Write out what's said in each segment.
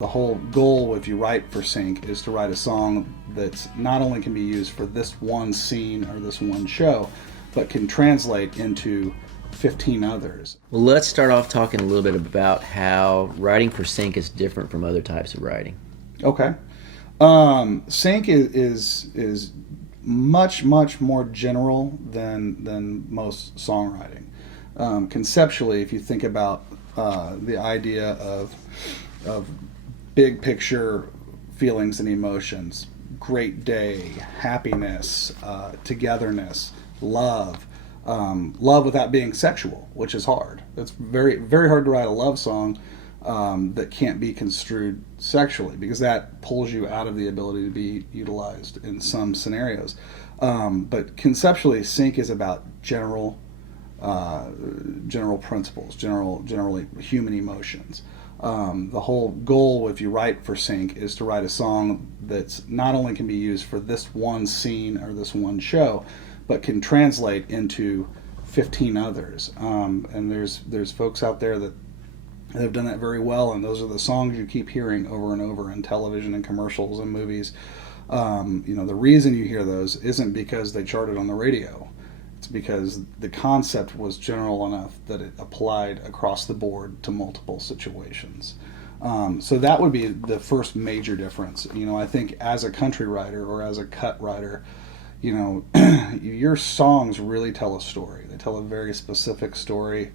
The whole goal, if you write for sync, is to write a song that's not only can be used for this one scene or this one show, but can translate into 15 others. Well, let's start off talking a little bit about how writing for sync is different from other types of writing. Okay. Sync is much more general than most songwriting. Conceptually, if you think about the idea of big picture feelings and emotions, great day, happiness, togetherness, love. Love without being sexual, which is hard. It's very hard to write a love song that can't be construed sexually, because that pulls you out of the ability to be utilized in some scenarios. But conceptually, sync is about general principles, generally human emotions. The whole goal, if you write for sync, is to write a song that's not only can be used for this one scene or this one show, but can translate into 15 others. And there's folks out there that have done that very well, and those are the songs you keep hearing over and over in television and commercials and movies. The reason you hear those isn't because they charted on the radio. It's because the concept was general enough that it applied across the board to multiple situations. So that would be the first major difference. I think as a country writer or as a cut writer, your songs really tell a story. They tell a very specific story.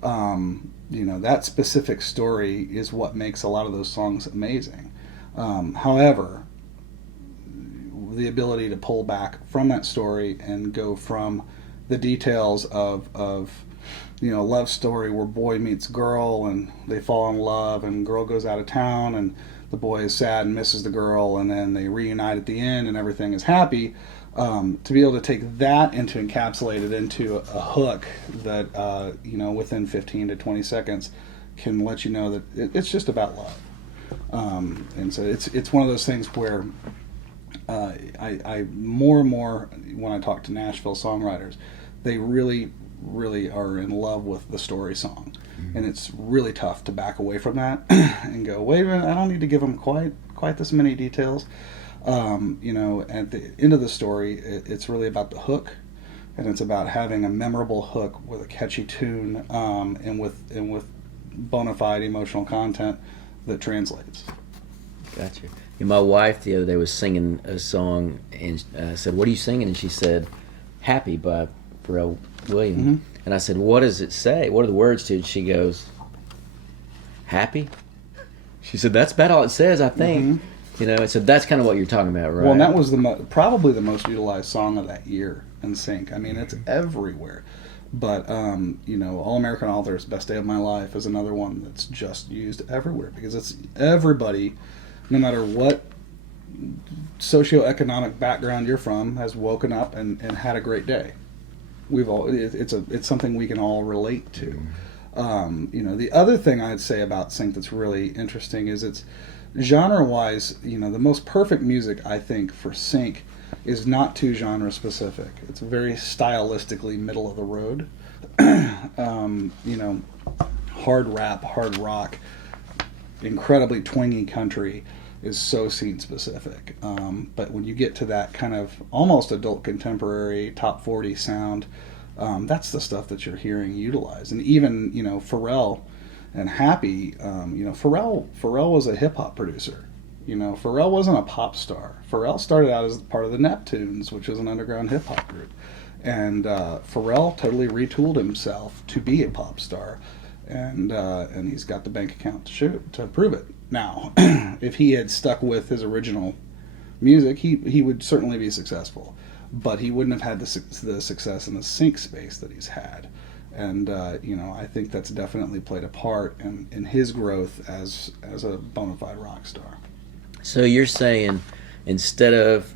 That specific story is what makes a lot of those songs amazing. However, the ability to pull back from that story and go from the details of a love story where boy meets girl and they fall in love and girl goes out of town and the boy is sad and misses the girl and then they reunite at the end and everything is happy. To be able to take that and to encapsulate it into a hook that within 15 to 20 seconds can let you know that it's just about love. And so it's one of those things where I more and more, when I talk to Nashville songwriters, they really are in love with the story song. Mm-hmm. And it's really tough to back away from that and go, wait a minute, I don't need to give them quite this many details. At the end of the story, it's really about the hook, and it's about having a memorable hook with a catchy tune, and with bona fide emotional content that translates. Gotcha. My wife the other day was singing a song, and I said, "What are you singing?" And she said, "Happy" by Pharrell Williams. Mm-hmm. And I said, "What does it say? What are the words to it?" She goes, "Happy." She said, "That's about all it says, I think." Mm-hmm. So that's kind of what you're talking about, right? Well, and that was probably the most utilized song of that year in sync. I mean, it's everywhere. But, All American Authors, Best Day of My Life is another one that's just used everywhere, because it's everybody, no matter what socioeconomic background you're from, has woken up and had a great day. It's something we can all relate to. The other thing I'd say about sync that's really interesting is it's genre-wise, the most perfect music, I think, for sync is not too genre specific. It's very stylistically middle of the road. Hard rap, hard rock, incredibly twangy country is so scene specific. But when you get to that kind of almost adult contemporary top 40 sound, that's the stuff that you're hearing utilized. And even, Pharrell and Happy, Pharrell was a hip hop producer. Pharrell wasn't a pop star. Pharrell started out as part of the Neptunes, which was an underground hip hop group. And Pharrell totally retooled himself to be a pop star. And he's got the bank account to prove it. Now, if he had stuck with his original music, he would certainly be successful. But he wouldn't have had the success in the sync space that he's had. And, I think that's definitely played a part in his growth as a bona fide rock star. So you're saying, instead of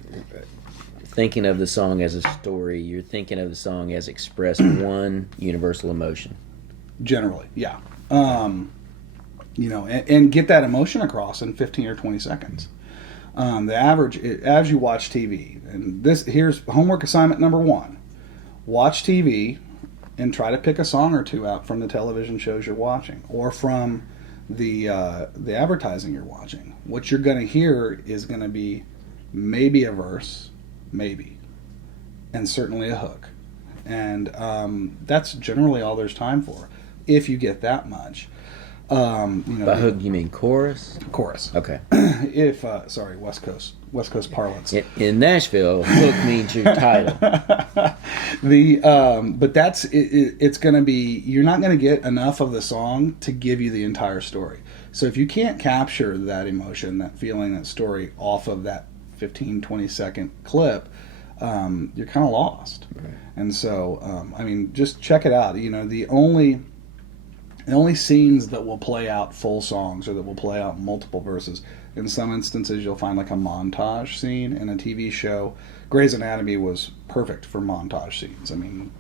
thinking of the song as a story, you're thinking of the song as expressed one universal emotion. Generally, yeah. And get that emotion across in 15 or 20 seconds. The average, as you watch TV, and here's homework assignment number 1. Watch TV and try to pick a song or two out from the television shows you're watching, or from the advertising you're watching. What you're going to hear is going to be maybe a verse, maybe, and certainly a hook. And that's generally all there's time for, if you get that much. By hook, you mean chorus? Chorus. Okay. If sorry, West Coast parlance. In Nashville, hook means your title. But that's it's going to be, you're not going to get enough of the song to give you the entire story. So if you can't capture that emotion, that feeling, that story off of that 15-20 second clip, you're kind of lost. Right. And so I mean, just check it out. The only scenes that will play out full songs, or that will play out multiple verses, in some instances you'll find like a montage scene in a TV show. Grey's Anatomy was perfect for montage scenes. I mean,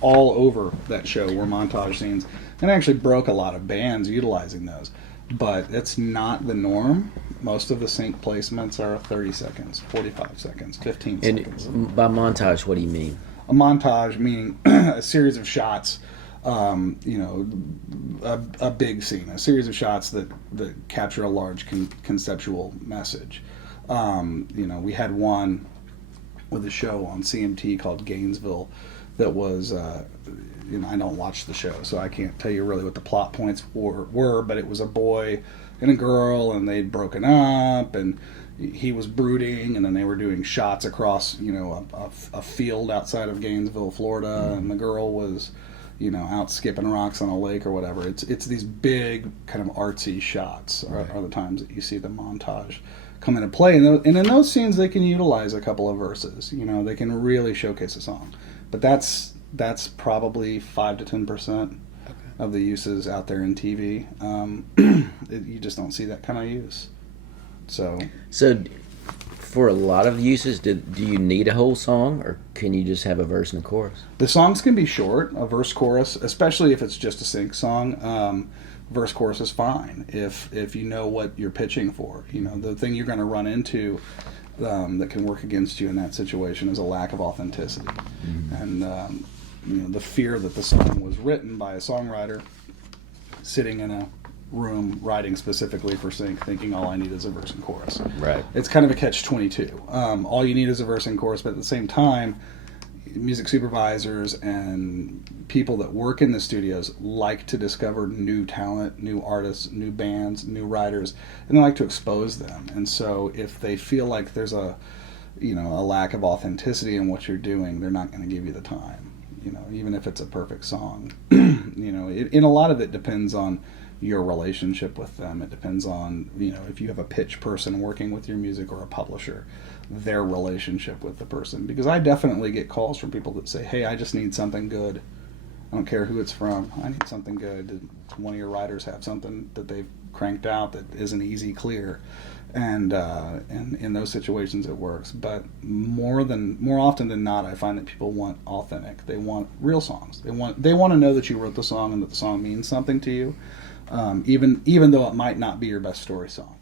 all over that show were montage scenes, and it actually broke a lot of bands utilizing those. But it's not the norm. Most of the sync placements are 30 seconds, 45 seconds, 15 seconds. And by montage, what do you mean? A montage meaning a series of shots, a big scene, a series of shots that capture a large conceptual message. We had one with a show on CMT called Gainesville that was, I don't watch the show, so I can't tell you really what the plot points were, but it was a boy and a girl, and they'd broken up, and he was brooding, and then they were doing shots across, a field outside of Gainesville, Florida, and the girl was, out skipping rocks on a lake or whatever. It's these big kind of artsy shots are the times that you see the montage come into play. And in those scenes, they can utilize a couple of verses. They can really showcase a song. But that's probably 5 to 10% of the uses out there in TV. You just don't see that kind of use. So for a lot of uses, do you need a whole song, or can you just have a verse and a chorus? The songs can be short, a verse chorus, especially if it's just a sync song. Verse chorus is fine if you know what you're pitching for. The thing you're going to run into that can work against you in that situation is a lack of authenticity. Mm-hmm. And the fear that the song was written by a songwriter sitting in a room writing specifically for sync, thinking all I need is a verse and chorus. Right. It's kind of a catch-22. All you need is a verse and chorus, but at the same time, music supervisors and people that work in the studios like to discover new talent, new artists, new bands, new writers, and they like to expose them. And so if they feel like there's a lack of authenticity in what you're doing, they're not going to give you the time. Even if it's a perfect song. In a lot of it depends on your relationship with them. It depends on, if you have a pitch person working with your music or a publisher, their relationship with the person. Because I definitely get calls from people that say, hey, I just need something good. I don't care who it's from. I need something good. Did one of your writers have something that they've cranked out that isn't easy clear? And in those situations it works. But more often than not, I find that people want authentic. They want real songs. They want to know that you wrote the song and that the song means something to you. Even though it might not be your best story song.